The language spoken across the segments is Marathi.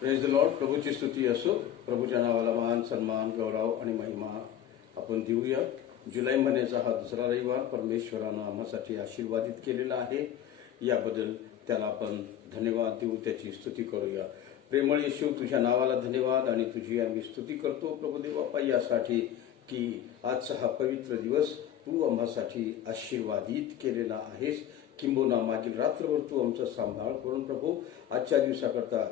Praise the Lord. प्रभूची स्तुती असो. प्रभूच्या नावाला मान, सन्मान, गौरव आणि महिमा आपण देऊया. जुलै महिन्याचा हा दुसरा रविवार परमेश्वरानं आम्हासाठी आशीर्वादित केलेला आहे. याबद्दल त्याला आपण धन्यवाद देऊ, त्याची स्तुती करूया. प्रेमळ येशू, तुझ्या नावाला धन्यवाद आणि तुझी आम्ही स्तुती करतो प्रभुदेवाप्पा यासाठी की आजचा हा पवित्र दिवस तू आम्हासाठी आशीर्वादित केलेला आहेस. किंबहुना मागील रात्रभर तू आमचा सांभाळ करून प्रभू आजच्या दिवसाकरता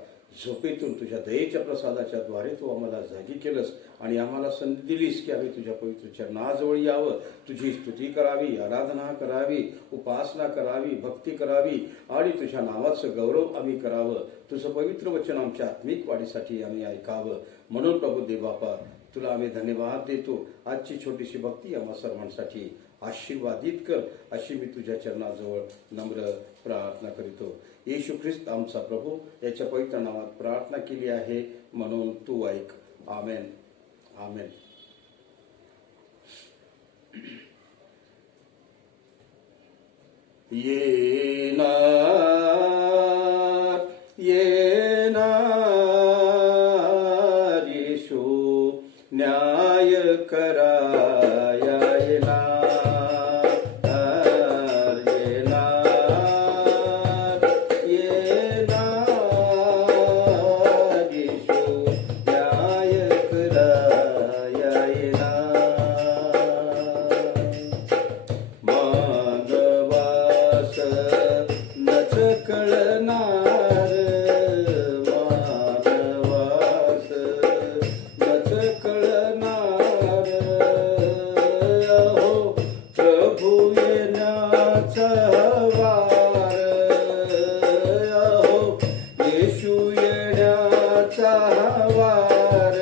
झोपेतून तुझ्या दयेच्या प्रसादाच्या द्वारे तू आम्हाला जागी केलंस आणि आम्हाला संधी दिलीस की आम्ही तुझ्या पवित्र चरणाजवळ यावं, तुझी स्तुती करावी, आराधना करावी, उपासना करावी, भक्ती करावी आणि तुझ्या नावाचं गौरव आम्ही करावं. तुझं पवित्र वचन आमच्या आत्मिक वाढीसाठी आम्ही ऐकावं. म्हणून प्रभू देवबापा तुला आम्ही धन्यवाद देतो. आजची छोटीशी भक्ती आम्हा सर्वांसाठी आशीर्वादित कर अशी मी तुझ्या चरणाजवळ नम्र प्रार्थना करीतो. येशू ख्रिस्त आमचा प्रभू याच्या पवित्र नावात प्रार्थना केली आहे, म्हणून तू ऐक. आमेन. आमेन. येणार येणार येशू न्याय कराया येणार येणार येणार येशू न्याय कराया येणार. मानवास नच कळणार मानवास नच कळणार हो प्रभू येण्याचा वार हो येशू येण्याचा वार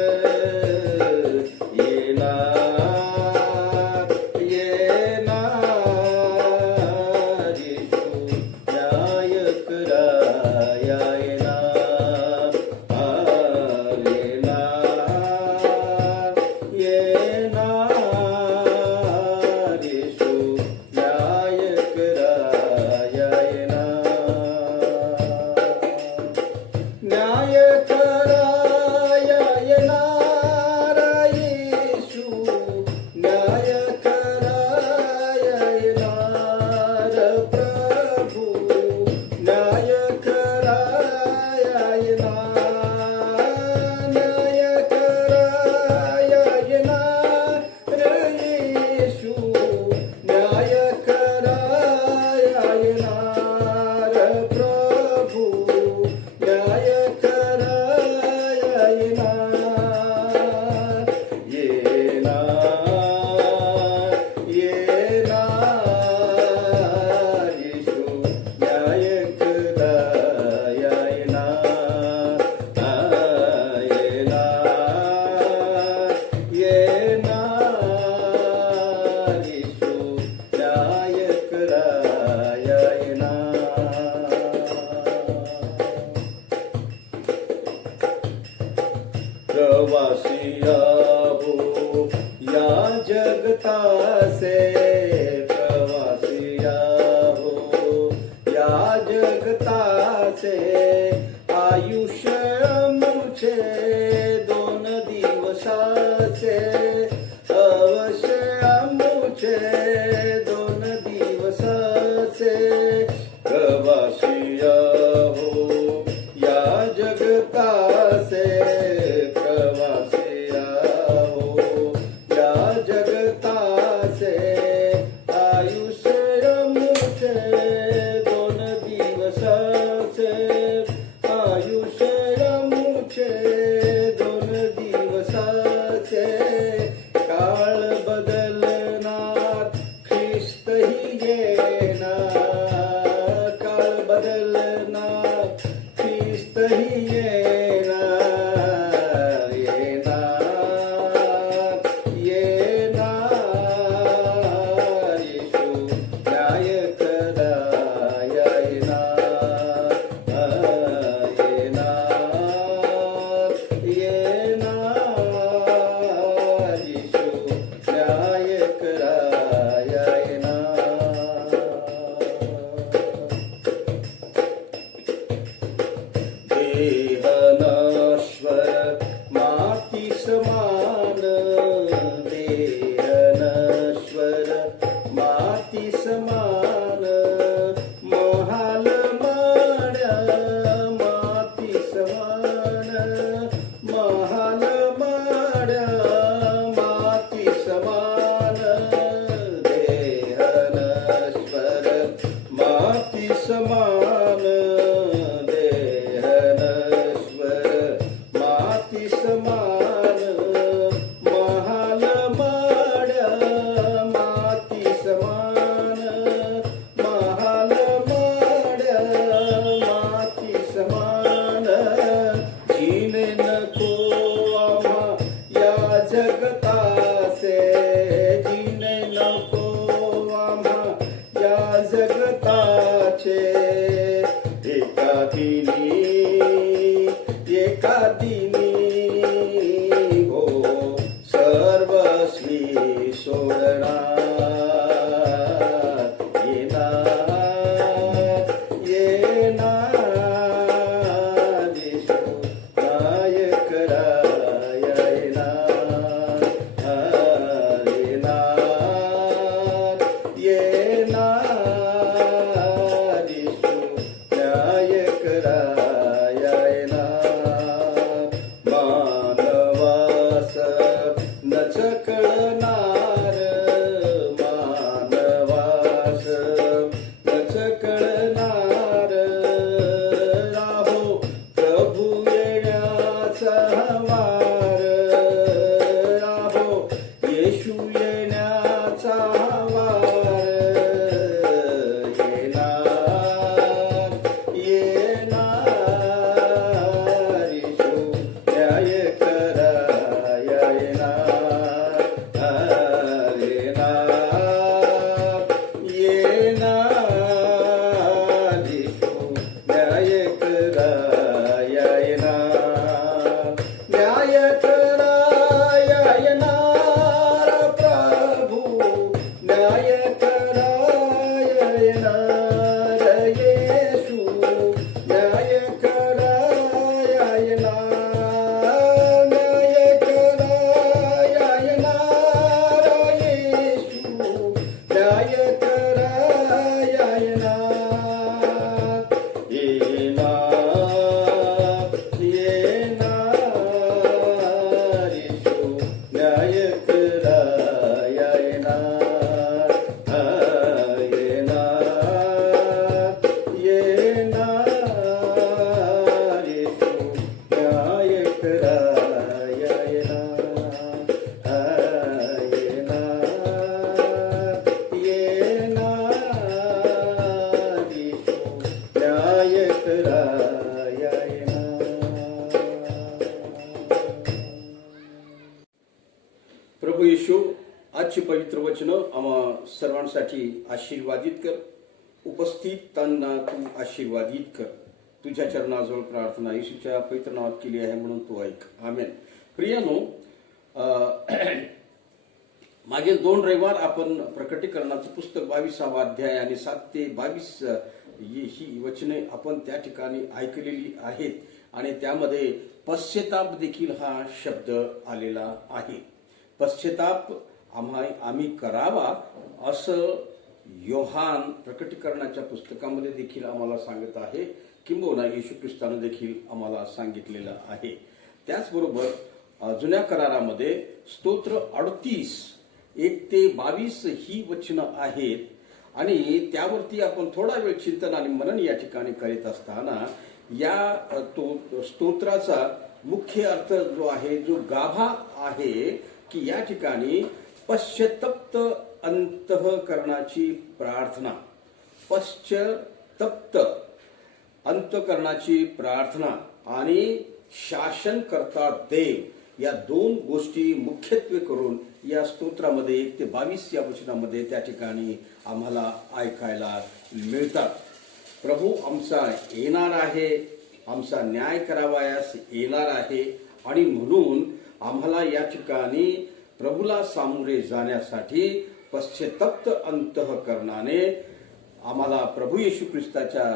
येणार येणार येशू न्याय कराया येणार येणार येणार येशू न्याय कराया येणार. न्याय कराया येणार येशू न्याय कराया येणार. प्रभू न्याय कराया येणार. न्याय कराया येणार येशू न्याय कराया येणार. प्रभू न्याय कराया येणार. येणार येणार येशू न्याय कराया येणार. येणार येणार येशू न्याय कराया येणार. प्रवासिया हो या जगतासे प्रवासिया हो या जगतासे आयुष्य मुझे 2 दिवसाचे अवश्य मुझे 2 दिवसाचे. प्रवासिया हो या जगतासे प्रवासिया हो या जगतासे आयुष्य मुझे 2 दिवसाचे आयुष्य मुझे 2 दिवसाचे. काळ बदलणार ख्रिस्तही येणार. काळ बदलणार ख्रिस्तही येणार. येणार येणार येशू न्याय कराया येणार. येणार येणार येशू न्याय कराया येणार. देहना एका दिनी हो सर्वस्वी सोडणार प्रभू येशू आजची पवित्र वचन आम्हा सर्वांसाठी आशीर्वादित कर. उपस्थितांना तू आशीर्वादित कर. तुझ्या चरणाजवळ प्रार्थना येशूच्या पवित्र नावात केली आहे म्हणून तू ऐक. आमेन. प्रियानो, मागील 2 रविवार आपण प्रकटीकरणाचं पुस्तक 22वा अध्याय आणि 7 ते 22 ही वचने आपण त्या ठिकाणी ऐकलेली आहेत आणि त्यामध्ये पश्चाताप देखील हा शब्द आलेला आहे. पश्चाताप आम्ही करावा असं योहान प्रकटीकरणाच्या पुस्तकामध्ये देखील आम्हाला सांगत आहे, किंबहुना येशू ख्रिस्ताने देखील आम्हाला सांगितलेलं आहे. त्याचबरोबर जुन्या करारामध्ये स्तोत्र 38 1 ते 22 ही वचनं आहेत आणि त्यावरती आपण थोडा वेळ चिंतन आणि मनन या ठिकाणी करीत असताना या स्तोत्राचा मुख्य अर्थ जो आहे, जो गाभा आहे की या ठिकाणी पश्चात्तप्त अंतःकरणाची प्रार्थना, पश्चात्तप्त अंतःकरणाची प्रार्थना आणि शासनकर्ता देव या 2 गोष्टी मुख्यत्वे करून या स्तोत्रामध्ये 1 ते 22 या वचनामध्ये त्या ठिकाणी आम्हाला ऐकायला मिळतात. प्रभू आमचा येणार आहे, आमचा न्याय करावयास येणार आहे आणि म्हणून आम्हाला या ठिकाणी प्रभूला सामोरे जाण्यासाठी पश्चात्तप्त अंतःकरणाने आम्हाला प्रभू येशू ख्रिस्ताच्या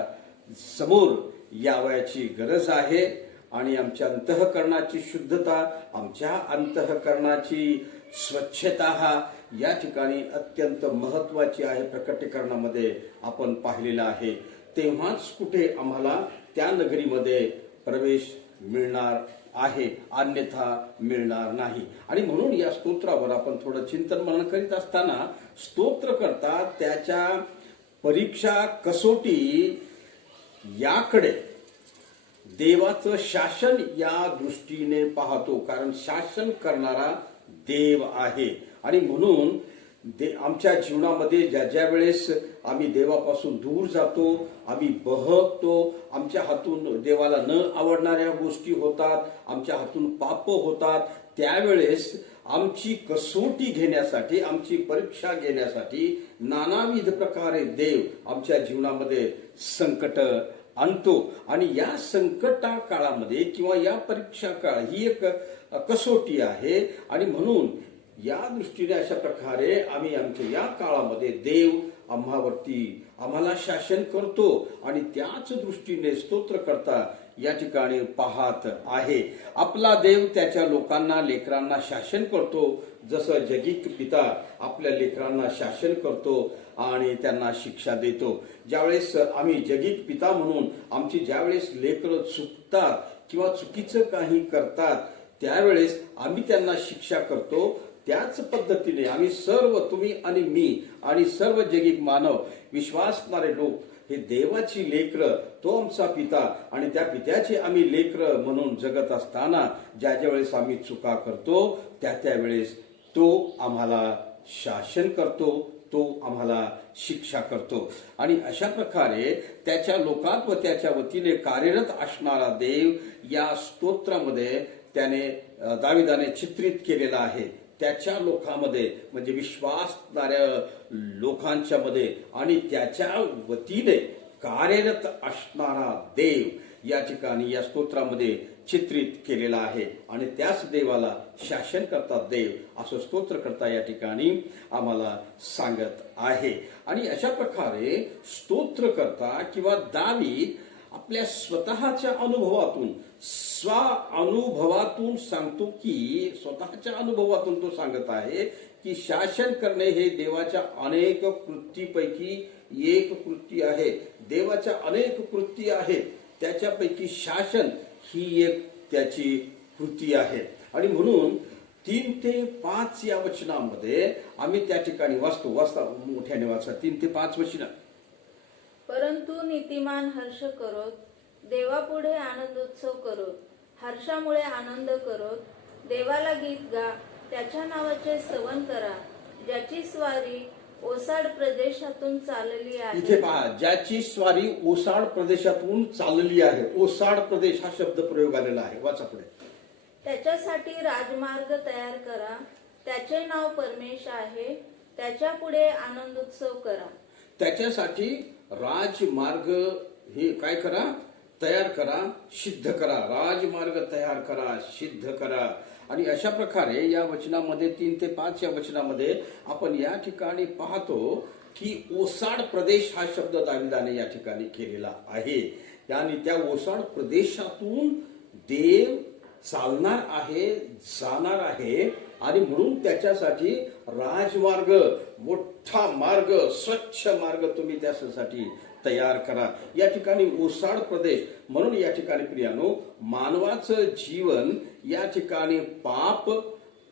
समोर यावयाची गरज आहे आणि आमच्या अंतःकरणाची शुद्धता, आमच्या अंतःकरणाची स्वच्छता या ठिकाणी अत्यंत महत्वाची आहे. प्रकटीकरणामध्ये आपण पाहिलेलं आहे. तेव्हाच कुठे आम्हाला त्या नगरीमध्ये प्रवेश मिळणार आहे, अन्यथा मिळणार नाही. आणि म्हणून या स्तोत्रावर आपण थोडं चिंतन मनन करीत असताना स्तोत्रकर्ता त्याच्या परीक्षा कसोटी याकडे देवाचं शासन या दृष्टीने पाहतो, कारण शासन करणारा देव आहे. आणि म्हणून आमच्या जीवनामध्ये ज्या वेळेस आम्ही देवापासून दूर जातो, आम्ही बहकतो, आमच्या हातून देवाला न आवडणाऱ्या गोष्टी होतात, आमच्या हातून पाप होतात, त्यावेळेस आमची कसोटी घेण्यासाठी, आमची परीक्षा घेण्यासाठी नानाविध प्रकारे देव आमच्या जीवनामध्ये संकट आणतो. आणि या संकटा काळामध्ये किंवा या परीक्षा काळ ही एक कसोटी आहे. आणि म्हणून या दृष्टीने अशा प्रकारे आम्ही आमच्या या काळामध्ये देव आम्हाला शासन करतो आणि त्याच दृष्टीने स्तोत्र करता या ठिकाणी पाहत आहे. आपला देव त्याच्या लोकांना लेकरांना शासन करतो, जसं जगिक पिता आपल्या लेकरांना शासन करतो आणि त्यांना शिक्षा देतो. ज्यावेळेस आम्ही जगिक पिता म्हणून आमची ज्यावेळेस लेकरं चुकतात किंवा चुकीचं काही करतात त्यावेळेस आम्ही त्यांना शिक्षा करतो. त्याच पद्धतीने आम्ही सर्व, तुम्ही आणि मी आणि सर्व जगिक मानव विश्वासणारे लोक हे देवाची लेकरं, तो आमचा पिता आणि त्या पित्याची आम्ही लेकरं म्हणून जगत असताना ज्या वेळेस आम्ही चुका करतो त्यावेळेस तो आम्हाला शासन करतो, तो आम्हाला शिक्षा करतो. आणि अशा प्रकारे त्याच्या लोकात व त्याच्या वतीने कार्यरत असणारा देव या स्तोत्रामध्ये त्याने दाविदाने चित्रित केलेला आहे. त्याच्या लोकांमध्ये म्हणजे विश्वासणाऱ्या लोकांच्या मध्ये आणि त्याच्या वतीने कार्यरत असणारा देव या ठिकाणी या स्तोत्रामध्ये चित्रित केलेला आहे. आणि त्याच देवाला शासन करता देव असं स्तोत्र करता या ठिकाणी आम्हाला सांगत आहे. आणि अशा प्रकारे स्तोत्र करता किंवा दावीद आपल्या स्वतःच्या अनुभवातून अनुभवातून सांगतो की स्वतःच्या अनुभवातून तो सांगत आहे की शासन करणे हे देवाच्या अनेक कृतीपैकी एक कृती आहे. देवाच्या अनेक कृती आहेत, त्याच्यापैकी शासन ही एक त्याची कृती आहे. आणि म्हणून 3 ते 5 या वचनामध्ये आम्ही त्या ठिकाणी वाचता मोठ्याने वाचा 3 ते 5 वचन. परंतु नीतिमान हर्ष करोत, देवापुढे आनंदोत्सव करोत, हर्षामुळे आनंद करोत, देवाला गीत गा, त्याच्या नावाचे स्तवन करा, ज्याची स्वारी ओसाड प्रदेशातून चालली आहे. इथे पहा, ज्याची स्वारी ओसाड प्रदेशातून चालली आहे. ओसाड प्रदेश हा शब्द प्रयोग आलेला आहे. वाचा पुढे. त्याच्यासाठी राजमार्ग तयार करा, त्याचे नाव परमेश आहे, त्याच्या पुढे आनंदोत्सव करा. त्याच्यासाठी राजमार्ग हे काय करा, तयार करा, सिद्ध करा. राजमार्ग तयार करा, सिद्ध करा. आणि अशा प्रकारे या वचनामध्ये 3 ते 5 या वचनामध्ये आपण या ठिकाणी पाहतो की ओसाड प्रदेश हा शब्द दाविदाने या ठिकाणी केलेला आहे. आणि त्या ओसाड प्रदेशातून देव चालणार आहे, जाणार आहे. आणि म्हणून त्याच्यासाठी राजमार्ग, मोठा मार्ग, स्वच्छ मार्ग तुम्ही त्यासाठी तयार करा. या ठिकाणी ओसाड प्रदेश म्हणून या ठिकाणी प्रियानो मानवाचं जीवन या ठिकाणी पाप,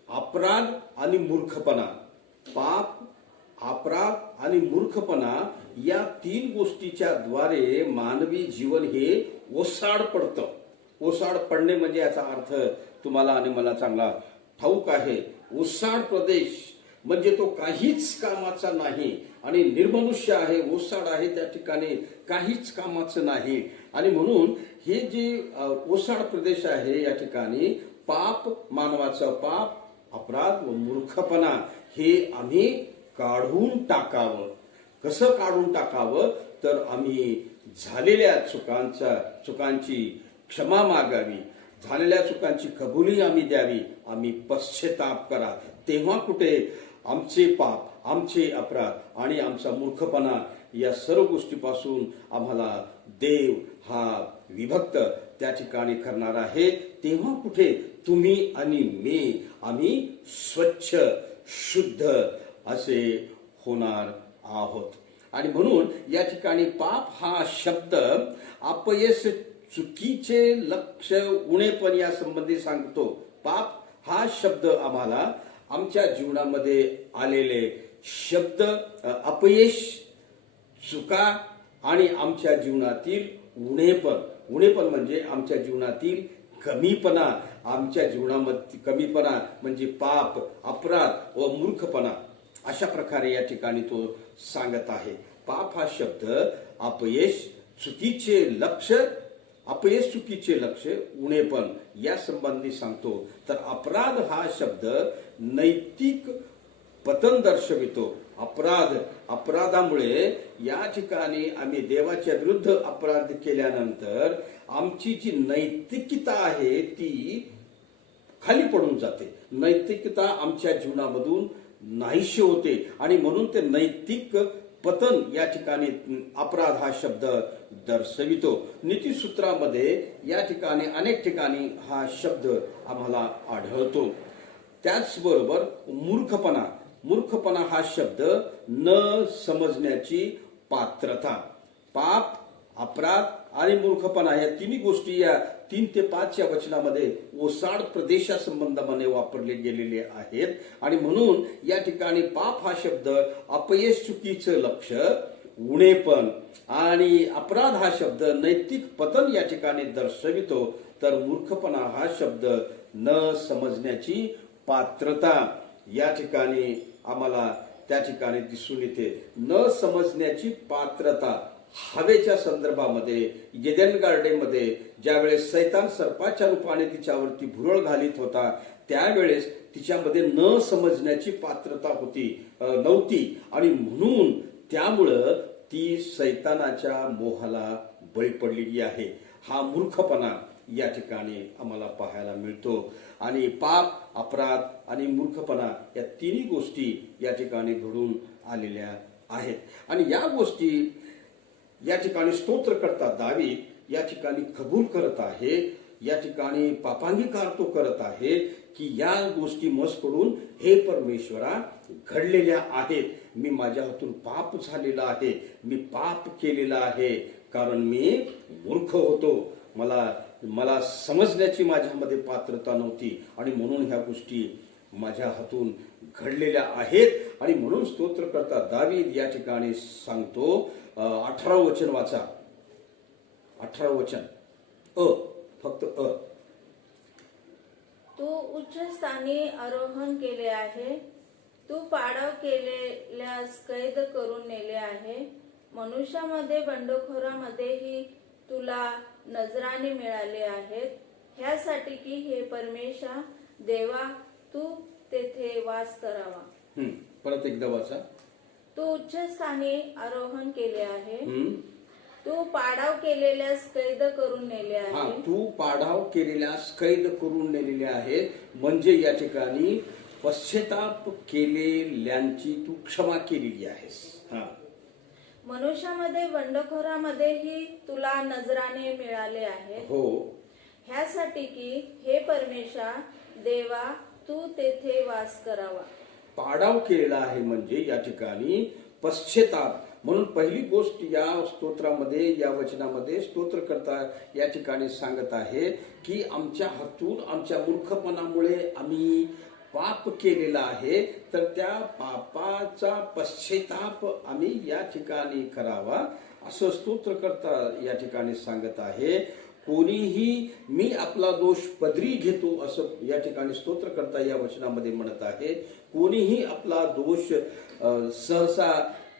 अपराध आणि मूर्खपणा, पाप, अपराध आणि मूर्खपणा या 3 गोष्टीच्या द्वारे मानवी जीवन हे ओसाड पडतं. ओसाड पडणे म्हणजे याचा अर्थ तुम्हाला आणि मला चांगला ठाऊक आहे. ओसाड प्रदेश म्हणजे तो काहीच कामाचा नाही आणि निर्मनुष्य आहे, ओसाड आहे, त्या ठिकाणी काहीच कामाचं नाही. आणि म्हणून हे जे ओसाड प्रदेश आहे या ठिकाणी पाप, मानवाचं पाप, अपराध व मूर्खपणा हे आम्ही काढून टाकावं. कसं काढून टाकावं तर आम्ही झालेल्या चुकांची क्षमा मागावी, झालेल्या चुकांची कबुली आम्ही द्यावी, आम्ही पश्चाताप करा. तेव्हा कुठे आमचे पाप, आमचे अपराध आणि आमचा मूर्खपणा या सर्व गोष्टीपासून आम्हाला देव हा विभक्त त्या ठिकाणी करणार आहे. तेव्हा कुठे तुम्ही आणि मी आम्ही स्वच्छ, शुद्ध असे होणार आहोत. आणि म्हणून या ठिकाणी पाप हा शब्द अपयश, चुकीचे लक्ष, उणेपण या संबंधी सांगतो. पाप हा शब्द आम्हाला आमच्या जीवनामध्ये आलेले शब्द, अपयश, चुका आणि आमच्या जीवनातील उणेपण म्हणजे आमच्या जीवनातील कमीपणा, आमच्या जीवनामध्ये कमीपणा म्हणजे पाप, अपराध व मूर्खपणा. अशा प्रकारे या ठिकाणी तो सांगत आहे. पाप हा शब्द अपयश, चुकीचे लक्ष, उणेपण या संबंधी सांगतो. तर अपराध हा शब्द नैतिक पतन दर्शवितो. अपराधामुळे या ठिकाणी आम्ही देवाच्या विरुद्ध अपराध केल्यानंतर आमची जी नैतिकता आहे ती खाली पडून जाते. नैतिकता आमच्या जीवनामधून नाहीशी होते आणि म्हणून ते नैतिक पतन या ठिकाणी अपराध हा शब्द दर्शवितो. नीतिसूत्रामध्ये या ठिकाणी अनेक ठिकाणी हा शब्द आम्हाला आढळतो. त्याचबरोबर मूर्खपणा हा शब्द न समजण्याची पात्रता. पाप, अपराध आणि मूर्खपणा या तिन्ही गोष्टी या 3 ते 5 या वचनामध्ये ओसाड प्रदेशासंबंधामध्ये वापरले गेलेले आहेत. आणि म्हणून या ठिकाणी पाप हा शब्द अपयश, चुकीचं लक्ष, उणेपण आणि अपराध हा शब्द नैतिक पतन या ठिकाणी दर्शवितो. तर मूर्खपणा हा शब्द न समजण्याची पात्रता या ठिकाणी आम्हाला त्या ठिकाणी दिसून येते. न समजण्याची पात्रता हवेच्या संदर्भामध्ये एदेन गार्डनमध्ये ज्यावेळेस सैतान सर्पाच्या रूपाने तिच्यावरती भुरळ घालीत होता त्यावेळेस तिच्यामध्ये न समजण्याची पात्रता नव्हती आणि म्हणून त्यामुळं ती सैतानाच्या मोहाला बळी पडलेली आहे. हा मूर्खपणा या ठिकाणी आम्हाला पाहायला मिळतो. आणि पाप, अपराध आणि मूर्खपणा या तिन्ही गोष्टी या ठिकाणी घडून आलेल्या आहेत. आणि या गोष्टी या ठिकाणी स्तोत्रकर्ता दावीद या ठिकाणी कबूल करत आहे. या ठिकाणी पापांगीकार तो करत आहे की या गोष्टी मजकडून हे परमेश्वरा घडलेल्या आहेत. मी माझ्या हातून पाप झालेला आहे, मी पाप केलेला आहे कारण मी मूर्ख होतो. मला समजण्याची माझ्यामध्ये पात्रता नव्हती आणि म्हणून ह्या गोष्टी माझ्या हातून घडलेल्या आहेत. आणि म्हणून स्तोत्रकर्ता दावीद या ठिकाणी सांगतो, 18 वचन वाचा. 18 वचन फक्त तू उच्च स्थानी आरोहण केले आहे, तू पाडाव केलेल्यास कैद करून नेले आहे. मनुष्यामध्ये बंडखोरामध्येही तुला नजराने मिळाले आहेत, ह्यासाठी की हे परमेशा देवा तू तेथे वास करावा. परत एकदा वाचा. तू उच्च स्थानी आरोहण केले आहे, तू पाडाव केलेल्यास कैद करून नेले आहे. तू पाडाव केलेल्यास कैद करून नेलेले आहे म्हणजे या ठिकाणी पश्चाताप केलेल्यांची तू क्षमा केलेली आहेस. मनुष्यामध्ये बंडखोरामध्येही तुला नजराने मिळाले आहे, ह्यासाठी की हे परमेशा देवा तू तेथे वास करावा. पाडाव केलेला आहे म्हणजे या ठिकाणी पश्चाताप. म्हणून पहिली गोष्ट या स्तोत्रामध्ये, या वचनामध्ये स्तोत्रकर्ता या ठिकाणी सांगत आहे की आमच्या हातून, आमच्या मूर्खपणामुळे आम्ही पाप केलेला आहे, तर त्या पापाचा पश्चाताप आम्ही या ठिकाणी करावा असं स्तोत्रकर्ता या ठिकाणी सांगत आहे. कोणीही मी आपला दोष पदरी घेतो असं या ठिकाणी स्तोत्रकर्ता या वचनामध्ये म्हणत आहे. कोणीही आपला दोष सहसा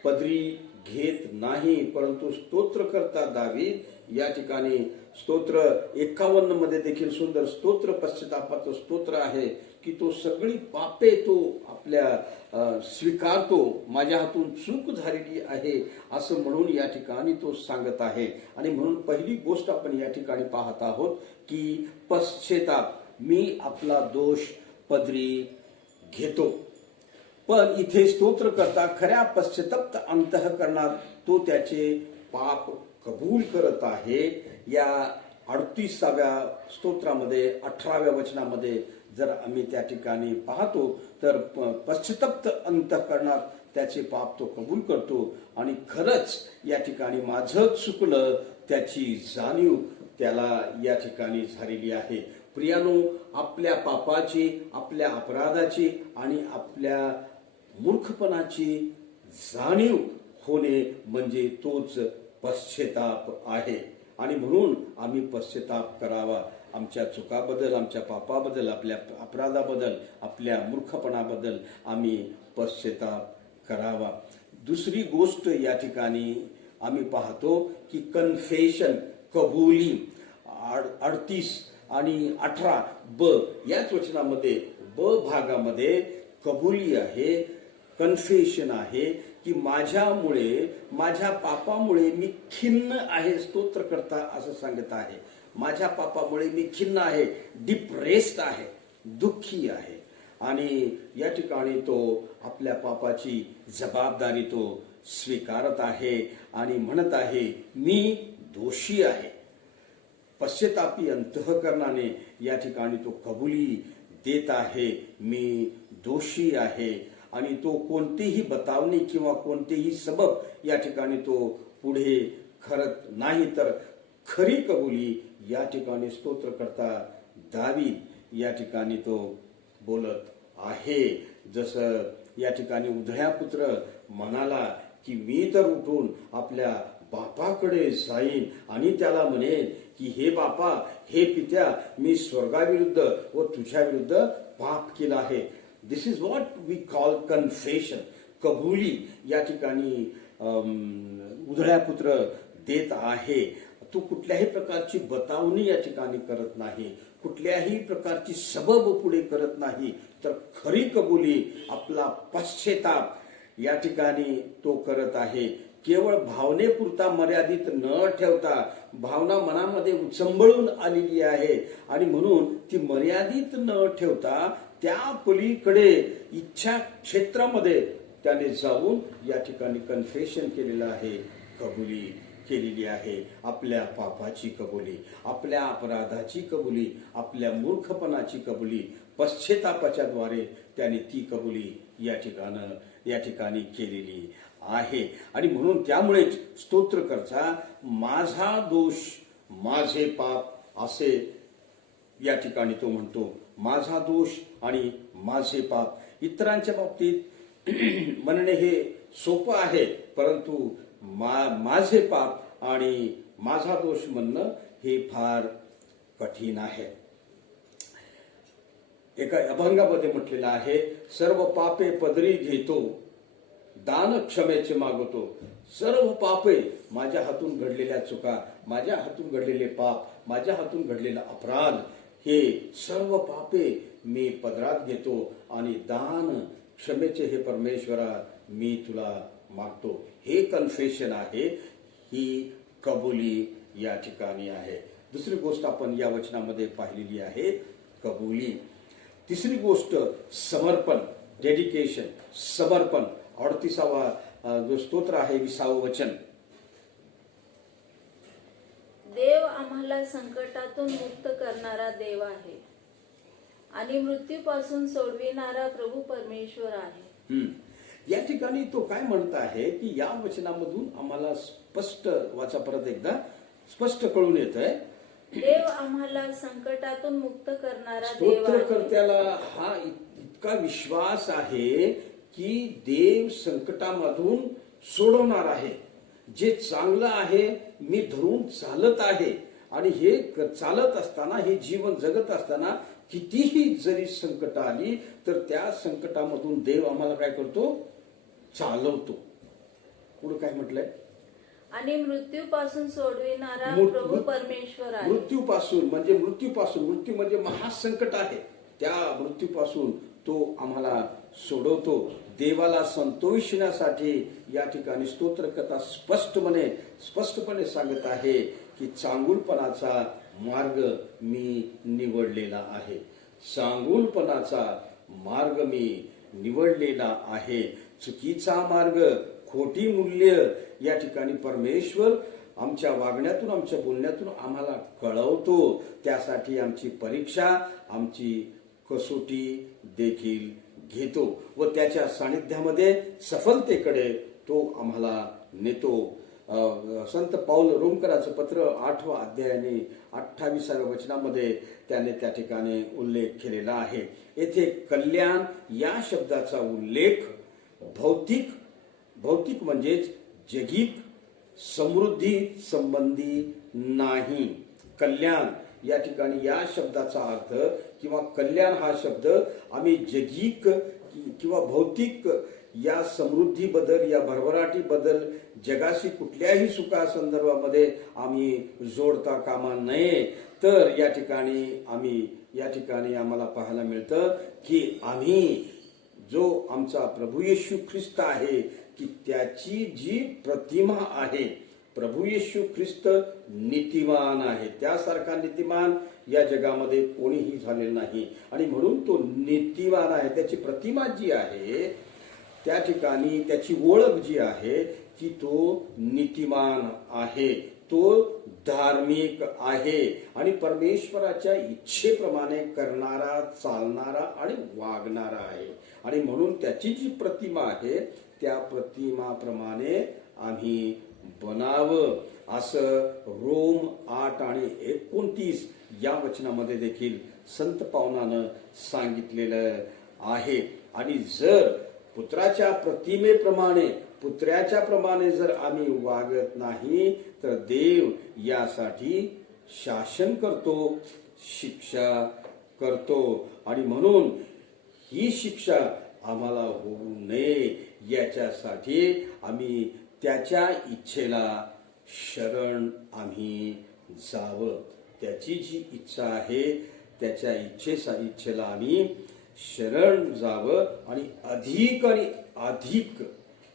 पदरी घेत नाही, परंतु स्तोत्रकर्ता दावीद या ठिकाणी स्तोत्र 51 मध्ये देखील सुंदर स्तोत्र, पश्चातापाचं स्तोत्र आहे की तो सगळी पापे तो आपल्या स्वीकारतो. माझ्या हातून चूक झालेली आहे असं म्हणून या ठिकाणी तो सांगत आहे. आणि म्हणून पहिली गोष्ट आपण या ठिकाणी पाहत आहोत की पश्चाताप, मी आपला दोष पदरी घेतो. पण इथे स्तोत्र करता खऱ्या पश्चातप्त अंतःकरणात तो त्याचे पाप कबूल करत आहे. या 38व्या स्तोत्रामध्ये 18व्या वचनामध्ये जर आम्ही त्या ठिकाणी पाहतो तर पश्चातप्त अंतःकरणात त्याचे पाप तो कबूल करतो आणि खरंच या ठिकाणी माझं चुकलं त्याची जाणीव त्याला या ठिकाणी झालेली आहे. प्रियानो, आपल्या पापाची, आपल्या अपराधाची आणि आपल्या मूर्खपणाची जाणीव होणे म्हणजे तोच पश्चाताप आहे. आणि म्हणून आम्ही पश्चाताप करावा. आमच्या चुकाबद्दल, आमच्या पापाबद्दल, आपल्या अपराधाबद्दल, आपल्या मूर्खपणाबद्दल आम्ही पश्चाताप करावा. दुसरी गोष्ट या ठिकाणी आम्ही पाहतो की कन्फेशन, कबुली. 38 आणि 18 ब याच वचनामध्ये ब भागामध्ये कबुली आहे. कन्फेशन आहे की माझ्यामुळे, माझ्या पापामुळे मी खिन्न आहे, स्तोत्रकर्ता असं सांगत आहे. माझ्या पापामुळे मी खिन्न आहे, डिप्रेस्ड आहे, दुःखी आहे. आणि या ठिकाणी तो आपल्या पापाची जबाबदारी तो स्वीकारत आहे आणि म्हणत आहे मी दोषी आहे. पश्चातापी अंतःकरणाने या ठिकाणी तो कबुली देत आहे, मी दोषी आहे. आणि तो कोणतीही बतावणी किंवा कोणतेही सबब या ठिकाणी तो पुढे करत नाही, तर खरी कबुली या ठिकाणी स्तोत्रकर्ता दावीद या ठिकाणी तो बोलत आहे. जसं या ठिकाणी उधळ्या पुत्र म्हणाला की मी तर उठून आपल्या बापाकडे जाईन आणि त्याला म्हणेन की हे बापा, हे पित्या, मी स्वर्गाविरुद्ध व तुझ्या विरुद्ध पाप केला आहे. This is what we call confession. कबुली या ठिकाणी उधळ्या पुत्र देत आहे. तो कुठल्याही प्रकारची बतावणी या ठिकाणी करत नाही, कुठल्याही प्रकारची सबब पुढे करत नाही, तर खरी कबुली आपला पश्चाताप या ठिकाणी तो करत आहे. केवळ भावनेपुरता मर्यादित न ठेवता, भावना मनामध्ये उचंबळून आलेली आहे आणि म्हणून ती मर्यादित न ठेवता त्या पलीकडे इच्छा क्षेत्रामध्ये त्याने जाऊन या ठिकाणी कन्फेशन केलेलं आहे, कबुली केलेली आहे. आपल्या पापाची कबुली, आपल्या अपराधाची कबुली, आपल्या मूर्खपणाची कबुली, पश्चातापाच्या द्वारे त्याने ती कबुली या ठिकाणी केलेली आहे. आणि म्हणून त्यामुळेच स्तोत्रकर्ता माझा दोष, माझे पाप असे या ठिकाणी तो म्हणतो. माझा दोष आणि माझे पाप. इतरांच्या बाबतीत म्हणणे हे सोपं आहे, परंतु माझे पाप आणि माझा दोष म्हणणं हे फार कठीण आहे. एका अभंगामध्ये म्हटलेलं आहे, सर्व पापे पदरी घेतो, दान क्षमेचे मागवतो. सर्व पापे, माझ्या हातून घडलेल्या चुका, माझ्या हातून घडलेले पाप, माझ्या हातून घडलेला अपराध, हे सर्व पापे मी पदरात घेतो आणि दान क्षमेचे हे परमेश्वरा मी तुला मागतो. हे कन्फेशन आहे, ही कबुली या ठिकाणी आहे. दुसरी गोष्ट आपण या वचनामध्ये पाहिलेली आहे, कबुली. तिसरी गोष्ट समर्पण, डेडिकेशन, समर्पण. 38वा जो स्तोत्र आहे, 20वं वचन. देव आम्हाला संकटातून मुक्त करणारा देव आहे आणि मृत्यूपासून सोडविणारा प्रभू परमेश्वर आहे. या ठिकाणी तो काय म्हणत आहे की या वचनामधून आम्हाला स्पष्ट, वाचा परत एकदा, स्पष्ट कळून येत आहे, देव आम्हाला संकटातून मुक्त करणारा देव आहे. स्तोत्रकर्त्याला हा इतका विश्वास आहे की देव संकटामधून सोडवणार आहे. जे चांगलं आहे मी धरून चालत आहे आणि हे चालत असताना, हे जीवन जगत असताना कितीही जरी संकट आली तर त्या संकटामधून देव आम्हाला काय करतो, चालवतो. पुढे काय म्हटलंय, आणि मृत्यूपासून सोडविणारा प्रभू परमेश्वर आहे. मृत्यू म्हणजे महासंकट आहे, त्या मृत्यूपासून तो आम्हाला सोडवतो. देवाला संतोषण्यासाठी या ठिकाणी स्तोत्रकर्ता स्पष्टपणे सांगत आहे की चांगुलपणाचा मार्ग मी निवडलेला आहे. चांगुलपणाचा मार्ग मी निवडलेला आहे. चुकीचा मार्ग, खोटी मूल्य या ठिकाणी परमेश्वर आमच्या वागण्यातून, आमच्या बोलण्यातून आम्हाला कळवतो. त्यासाठी आमची परीक्षा, आमची कसोटी देखील घेतो व त्याच्या सानिध्यामध्ये सफलतेकडे तो आम्हाला नेतो. संत पाऊल रोमकराचं पत्र 8वा अध्यायाने 28व्या वचनामध्ये त्याने त्या ठिकाणी उल्लेख केलेला आहे. येथे कल्याण या शब्दाचा उल्लेख भौतिक म्हणजेच जगिक समृद्धी संबंधी नाही. कल्याण या ठिकाणी या शब्दाचा अर्थ किंवा कल्याण हा शब्द आम्ही जगिक किंवा भौतिक या समृद्धी बद्दल, या भरभराटी बद्दल, जगाशी कुठल्याही सुखा संदर्भामध्ये आम्ही जोडता कामा नये. तर या ठिकाणी आम्हाला पाहायला मिळतं की आम्ही जो आमचा प्रभू येशू ख्रिस्त आहे, की त्याची जी प्रतिमा आहे, प्रभू येशू ख्रिस्त नीतिमान आहे. त्यासारखा नीतिमान या जगामध्ये कोणीही झालेलं नाही आणि म्हणून तो नीतिमान आहे. त्याची प्रतिमा जी आहे त्या ठिकाणी त्याची ओळख जी आहे की तो नीतिमान आहे, तो धार्मिक आहे आणि परमेश्वराच्या इच्छेप्रमाणे करणारा, चालणारा आणि वागणारा आहे. आणि म्हणून त्याची जी प्रतिमा आहे त्या प्रतिमाप्रमाणे आम्ही बनावं, असं रोम 8 आणि 29 या वचनामध्ये देखील संत पावलानं सांगितलेलं आहे. आणि जर पुत्राच्या प्रतिमेप्रमाणे, पुत्राच्या प्रमाणे जर आम्ही वागत नाही तर देव यासाठी शासन करतो, शिक्षा करतो. आणि म्हणून ही शिक्षा आम्हाला होऊ नये याच्यासाठी आम्ही त्याच्या इच्छेला शरण आम्ही जावं. त्याची जी इच्छा आहे त्याच्या इच्छेला आम्ही शरण जावं आणि अधिक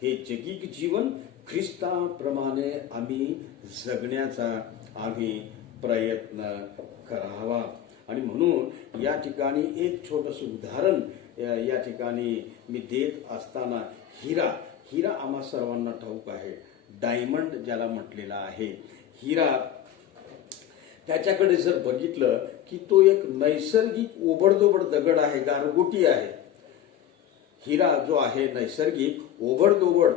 हे जगिक जीवन ख्रिस्ताप्रमाणे आम्ही जगण्याचा आम्ही प्रयत्न करावा. आणि म्हणून या ठिकाणी एक छोटंसं उदाहरण या ठिकाणी मी देत असताना, हिरा आम्हा सर्वांना ठाऊक आहे, डायमंड ज्याला म्हटलेला आहे. हिरा त्याच्याकडे जर बघितलं की तो एक नैसर्गिक ओबडधोबड दगड आहे, गारगोटी आहे. हिरा जो आहे नैसर्गिक ओबडधोबड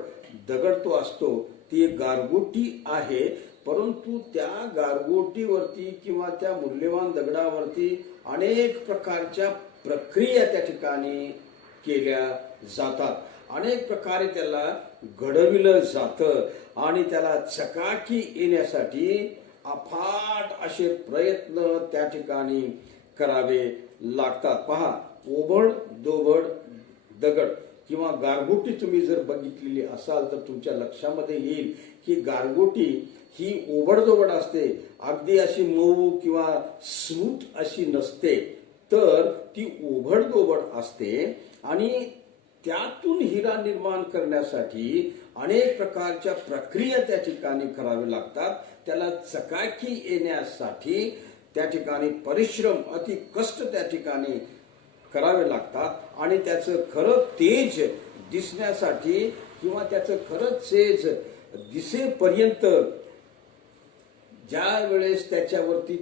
दगड तो असतो, ती एक गारगोटी आहे. परंतु त्या गारगोटीवरती किंवा त्या मूल्यवान दगडावरती अनेक प्रकारच्या प्रक्रिया त्या ठिकाणी केल्या जातात. अनेक प्रकारे त्याला घडविलं जातं आणि त्याला चकाकी येण्यासाठी अफाट असे प्रयत्न त्या ठिकाणी करावे लागतात. पहा, ओबड दोबड दगड किंवा गारगोटी तुम्ही जर बघितलेली असाल तर तुमच्या लक्षामध्ये येईल की गारगोटी ही ओबडदोबड असते, अगदी अशी मऊ किंवा स्मूथ अशी नसते, तर ती ओबडदोबड असते. आणि त्यातून हिरा निर्माण करण्यासाठी अनेक प्रकारच्या प्रक्रिया त्या ठिकाणी कराव्या लागतात. त्याला चकाकी येण्यासाठी त्या ठिकाणी परिश्रम, अति कष्ट त्या ठिकाणी करावे लागतात. आणि त्याचं खरं तेज दिसण्यासाठी किंवा त्याचं खरं तेज दिसेपर्यंत ज्या वेळेस त्याच्यावरती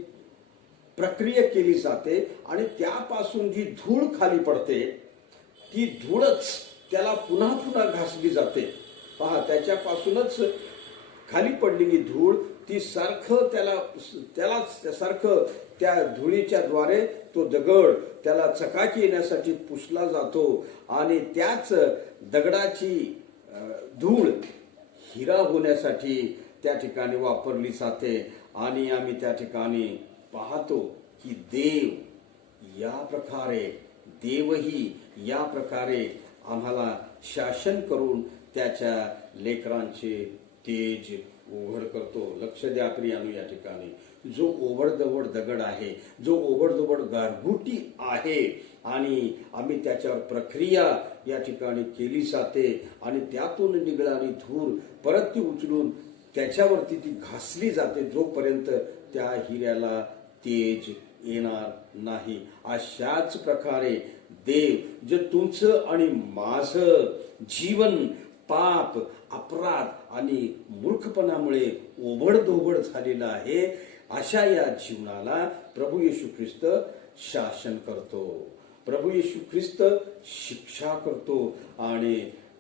प्रक्रिया केली जाते आणि त्यापासून जी धूळ खाली पडते, ती धूळच त्याला पुन्हा पुन्हा घासली जाते. पहा, त्याच्यापासूनच खाली पडलेली धूळ ती सारखं सारखं त्या धुळीच्या द्वारे तो दगड त्याला चकाकी येण्यासाठी पुसला जातो आणि त्याच दगडाची धूळ हिरा होण्यासाठी त्या ठिकाणी वापरली जाते. आणि आम्ही त्या ठिकाणी पाहतो की देवही या प्रकारे आम्हाला शासन करून त्याच्या लेकरांचे तेज उघड करतो. लक्ष द्या प्रियानो, या ठिकाणी जो ओबडधोबड दगड आहे, जो ओबडधोबड गारगुटी आहे आणि आम्ही त्याच्यावर प्रक्रिया या ठिकाणी केली जाते आणि त्यातून निघणारी धूळ परत ती उचलून त्याच्यावरती ती घासली जाते, जोपर्यंत त्या हिऱ्याला तेज येणार नाही. अशाच प्रकारे देव जे तुमचं आणि माझं जीवन पाप, अपराध आणि मूर्खपणामुळे ओबडधोबड झालेलं आहे, अशा या जीवनाला प्रभू येशू ख्रिस्त शासन करतो. प्रभू येशू ख्रिस्त शिक्षा करतो आणि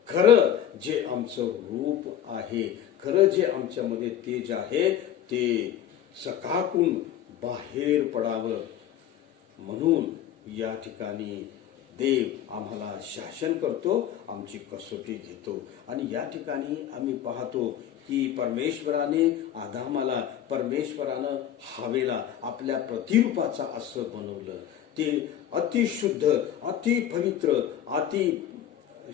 खरं जे आमचं रूप आहे, खरं जे आमच्यामध्ये तेज आहे ते चकाकून बाहेर पडावं म्हणून या ठिकाणी देव आम्हाला शासन करतो, आमची कसोटी घेतो. आणि या ठिकाणी आम्ही पाहतो की परमेश्वराने आदामाला, परमेश्वरानं हवेला आपल्या प्रतिरूपाचा असं बनवलं. ते अतिशुद्ध, अति पवित्र, अति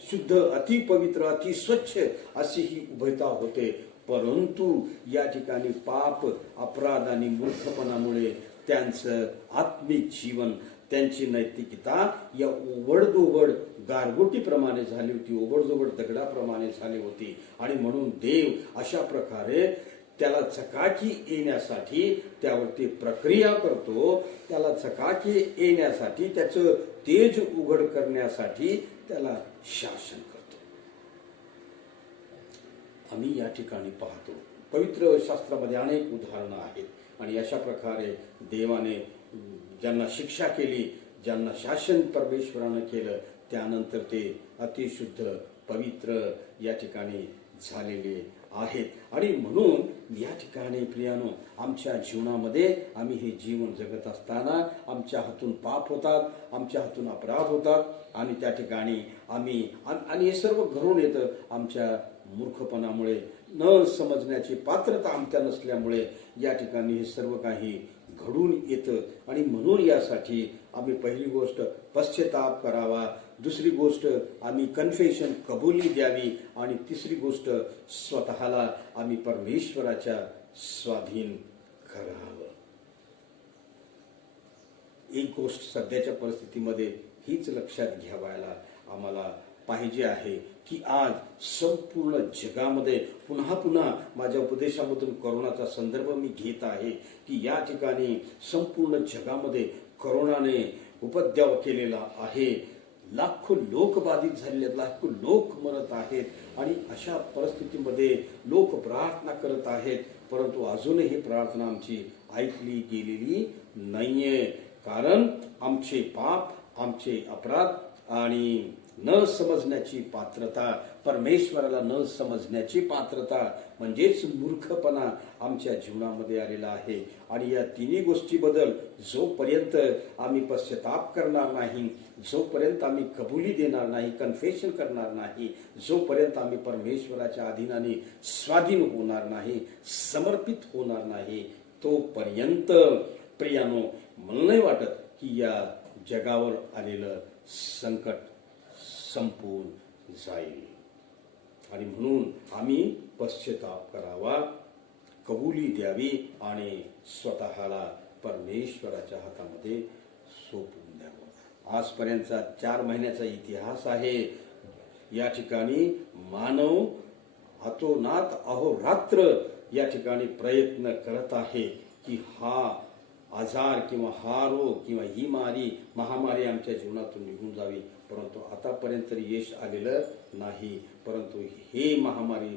शुद्ध, अति पवित्र, अति स्वच्छ अशी ही उभयता होते. परंतु या ठिकाणी पाप, अपराध आणि मूर्खपणामुळे त्यांचं आत्मिक जीवन त्यांची नैतिकता या ओबडदोबड गारगोटीप्रमाणे झाली होती, ओबडदोबड दगडाप्रमाणे झाली होती. आणि म्हणून देव अशा प्रकारे त्याला चकाकी येण्यासाठी त्यावरती प्रक्रिया करतो, त्याला चकाकी येण्यासाठी, त्याचं तेज उघड करण्यासाठी त्याला शासन करतो. आम्ही या ठिकाणी पाहतो पवित्र शास्त्रामध्ये अनेक उदाहरणं आहेत आणि अशा प्रकारे देवाने ज्यांना शिक्षा केली, ज्यांना शासन परमेश्वरानं केलं, त्यानंतर ते अतिशुद्ध पवित्र या ठिकाणी झालेले आहेत. आणि म्हणून या ठिकाणी प्रियानो, आमच्या जीवनामध्ये आम्ही हे जीवन जगत असताना आमच्या हातून पाप होतात, आमच्या हातून अपराध होतात आणि त्या ठिकाणी आम्ही आणि हे सर्व घडून येतं आमच्या मूर्खपणामुळे, न समजण्याची पात्रता आमच्या नसल्यामुळे या ठिकाणी हे सर्व काही घडून येतं. आणि म्हणून यासाठी आम्ही पहिली गोष्ट पश्चाताप करावा, दुसरी गोष्ट आम्ही कन्फेशन कबुली द्यावी आणि तिसरी गोष्ट स्वतःला आम्ही परमेश्वराच्या स्वाधीन करावं. एक गोष्ट सध्याच्या परिस्थितीमध्ये हीच लक्षात घ्यावायला आम्हाला पाहिजे आहे की आज संपूर्ण जगामध्ये पुन्हा पुन्हा माझ्या उपदेशामधून करोनाचा संदर्भ मी घेत आहे की या ठिकाणी संपूर्ण जगामध्ये करोनाने उपद्रव केलेला आहे. लाखो लोक बाधित झालेले आहेत, लाखो लोक मरत आहेत आणि अशा परिस्थितीमध्ये लोक प्रार्थना करत आहेत, परंतु अजूनही प्रार्थना आमची ऐकली गेलेली नाहीये. कारण आमचे पाप, आमचे अपराध आणि न समजण्याची पात्रता, परमेश्वराला न समजण्याची पात्रता म्हणजेच मूर्खपणा आमच्या जीवनामध्ये आलेला आहे. आणि या तिन्ही गोष्टीबद्दल जोपर्यंत आम्ही पश्चाताप करणार नाही, जोपर्यंत आम्ही कबुली देणार नाही, कन्फेशन करणार नाही, जोपर्यंत आम्ही परमेश्वराच्या अधीनाने स्वाधीन होणार नाही, समर्पित होणार नाही, तोपर्यंत प्रियानो मला नाही वाटत की या जगावर आलेलं संकट संपून जाईल. आणि म्हणून आम्ही पश्चाताप करावा, कबुली द्यावी आणि स्वतःला परमेश्वराच्या हातामध्ये सोपवून द्यावं. आजपर्यंतचा 4 महिन्याचा इतिहास आहे. या ठिकाणी मानव अतोनात अहोरात्र या ठिकाणी प्रयत्न करत आहे की हा आजार किंवा हा रोग किंवा ही महामारी आमच्या जीवनातून निघून जावी, परंतु आतापर्यंत यश आलेलं नाही. परंतु हे महामारी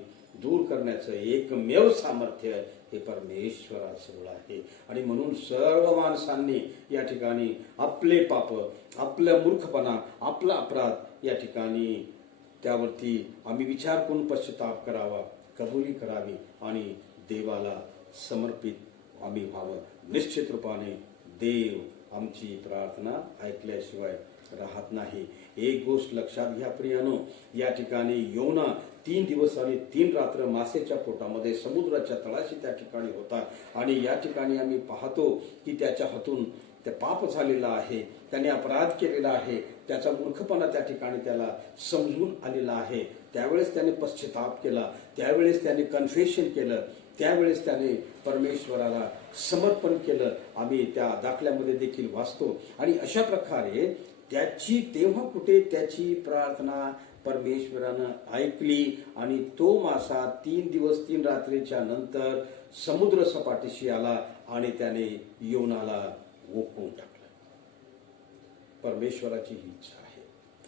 दूर करण्याचं एकमेव सामर्थ्य हे परमेश्वराचं आहे. आणि म्हणून सर्व माणसांनी या ठिकाणी आपले पाप, आपला मूर्खपणा, आपला अपराध या ठिकाणी त्यावरती आम्ही विचार करून पश्चाताप करावा, कबुली करावी आणि देवाला समर्पित आम्ही व्हावं. निश्चित रूपाने देव आमची प्रार्थना ऐकल्याशिवाय राहत नाही. एक गोष्ट लक्षात घ्या प्रियानो, या ठिकाणी योना 3 दिवस आणि 3 रात्र मासेच्या पोटामध्ये समुद्राच्या तळाशी त्या ठिकाणी होता. आणि या ठिकाणी आम्ही पाहतो की त्याच्या हातून ते पाप झालेला आहे, त्याने अपराध केलेला आहे, त्याचा मूर्खपणा त्या ठिकाणी त्याला समजून आलेला आहे. त्यावेळेस त्याने पश्चाताप केला, त्यावेळेस त्याने कन्फेशन केलं, त्यावेळेस त्याने परमेश्वराला समर्पण केलं. आम्ही त्या दाखल्यामध्ये देखील वाचतो. आणि अशा प्रकारे तेव्हा कुठे त्याची प्रार्थना परमेश्वरानं ऐकली आणि तो मासा 3 दिवस 3 रात्रीच्या नंतर समुद्र सपाटीशी आला आणि त्याने योनाला ओकून टाकलं. परमेश्वराची ही इच्छा आहे.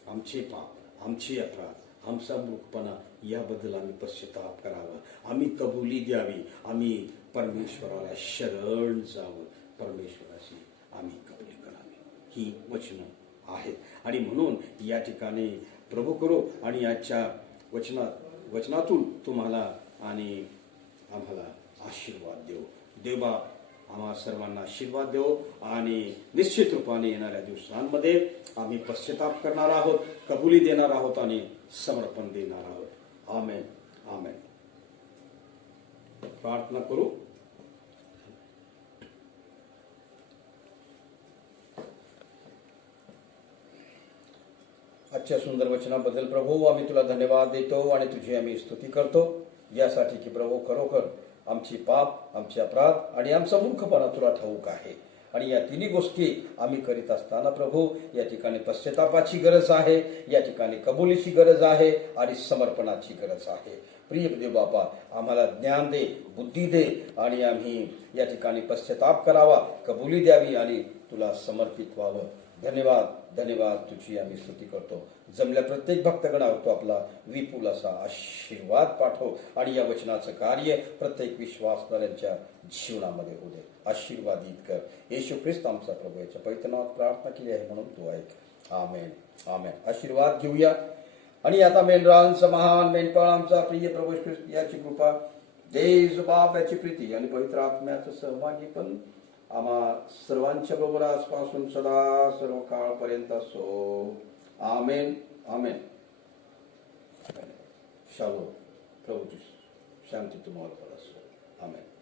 आमचे पाप, आमचे अपराध, आमचा मूर्खपणा याबद्दल आम्ही पश्चाताप करावा, आम्ही कबुली द्यावी, आम्ही परमेश्वराला शरण जावं, परमेश्वराची आम्ही कबुली करावी. ही वचनं आहेत. आणि म्हणून या ठिकाणी प्रभू करो आणि आजच्या वचनातून तुम्हाला आणि आम्हाला आशीर्वाद देव. देवबाप आम्हा सर्वांना आशीर्वाद देव आणि निश्चित रूपाने येणाऱ्या दिवसांमध्ये आम्ही पश्चाताप करणार आहोत, कबुली देणार आहोत आणि समर्पण देणार आहोत. आमेन, आमेन. प्रार्थना करू. आजच्या सुंदर वचनाबद्दल प्रभू आम्ही तुला धन्यवाद देतो आणि तुझी आम्ही स्तुती करतो यासाठी की प्रभू खरोखर आमची पाप, आमचे अपराध आणि आमचा मूर्खपणा तुला ठाऊक आहे. आणि या तिन्ही गोष्टी आम्ही करीत असताना प्रभू या ठिकाणी पश्चातापाची गरज आहे, या ठिकाणी कबुलीची गरज आहे आणि समर्पणाची गरज आहे. प्रिय देव बापा, आम्हाला ज्ञान दे, बुद्धी दे आणि आम्ही या ठिकाणी पश्चाताप करावा, कबुली द्यावी आणि तुला समर्पित व्हावं. धन्यवाद, धन्यवाद. तुझी आम्ही स्तुती करतो. जमल्या प्रत्येक भक्तगणावर तो आपला विपुल असा आशीर्वाद पाठव आणि या वचनाचं कार्य प्रत्येक विश्वासणाऱ्यांच्या जीवनामध्ये होऊ दे. आशीर्वादित कर. येशू ख्रिस्त आमचा प्रभू याच्या पवित्र नावात प्रार्थना केली आहे म्हणून तू ऐक. आमेन, आमेन. आशीर्वाद घेऊया. आणि आता मेंढरांचा महान मेंढपाळ आमचा प्रिय प्रभू ख्रिस्त याची कृपा, देव बाप याची प्रीती आणि पवित्र आत्म्याचं सहभागी पण आम्हा सर्वांच्या बरोबर आजपासून सदा सर्व काळपर्यंत असो. आमेन, आमेन. शालो. प्रभूची शांती तुम्हाला असो. आमेन.